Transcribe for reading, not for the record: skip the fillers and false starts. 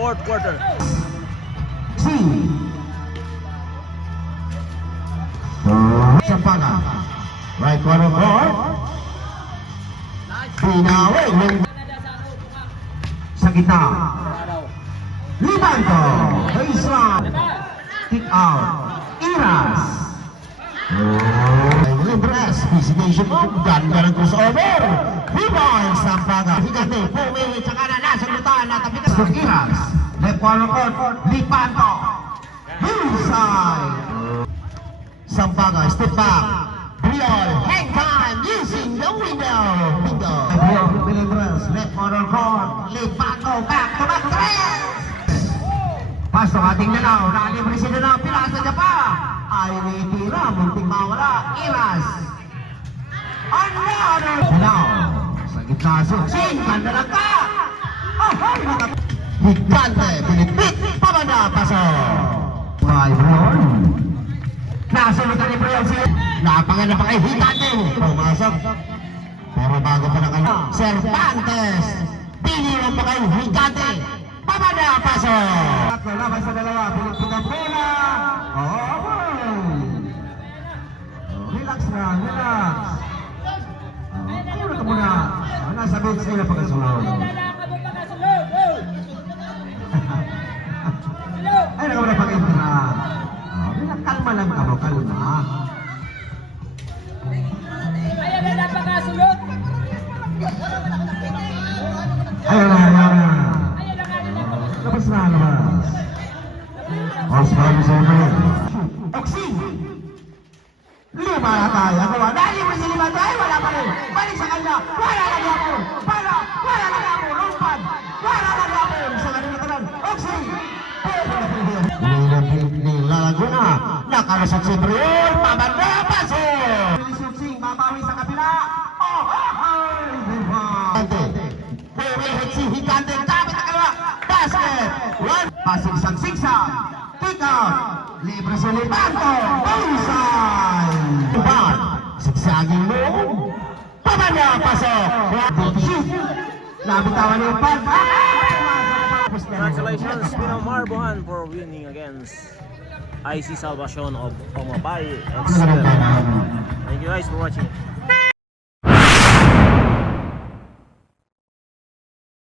fourth quarter. Sampaga. Right corner court. Pinawin sa gitna. Libanto. Baseline. Kick out. Iras. Libres. Visitation move. Ganda ng crossover. Rebound. Sampaga. Higante. Pumili sa kanan. Nasa lutaan. Natapitas. Iras. Left corner court. Libanto. Inside. Sampaga. Step back. Briol. Hang time. Using the window. Briol. Libres. Left corner court. Libanto. Back to back. Pasok ating Danao, nakalibre si Danao, pilasa niya pa. Ay tira, munting mawala, Iras. Another Danao, sa gitna suksing, ganda lang ka. Higante, pinipit, pabanda, pasok. Ay, Brion. Nasulitan ni Brion si napangan pa kay Higante. Pumasok. Pero bago pa na kanya, Cervantes. Pinirang pa kay Higante. Pabanda, pasok. Laban sa dalawa, pinipit ang bola. Relax na, relax. Ano ka muna? Nasa bench nila pagkasunod. Ay, naka muna pag-intira. Kalma lang ka mo, kalma. Ayan na napakasulot. Ayun na. Labas na, labas. Oscar Zeno. Oxy! Lima na tayo. Dahil mo si Lima tayo, wala pa rin. Balik sa kanya. Wala na gapon. Wala na gapon. Rumpan. Wala na gapon. Sa kanila kanan. Oxy! Nila Laguna. Nakalusot si Briol. Pabanda. Paso! Suksing. Mabawi sa kapila. Si Higante. Dapat na kalawa. Basket. Pasig sagsig-sag. Pick out. Libre sa Libanto. Inside. Iban. Sigsaging mo. Pabanda. Pasok. Shoot. Nabitawan ni Iban. Congratulations, Pino Marbuhan, for winning against IC Salvacion of Omabay. Thank you guys for watching.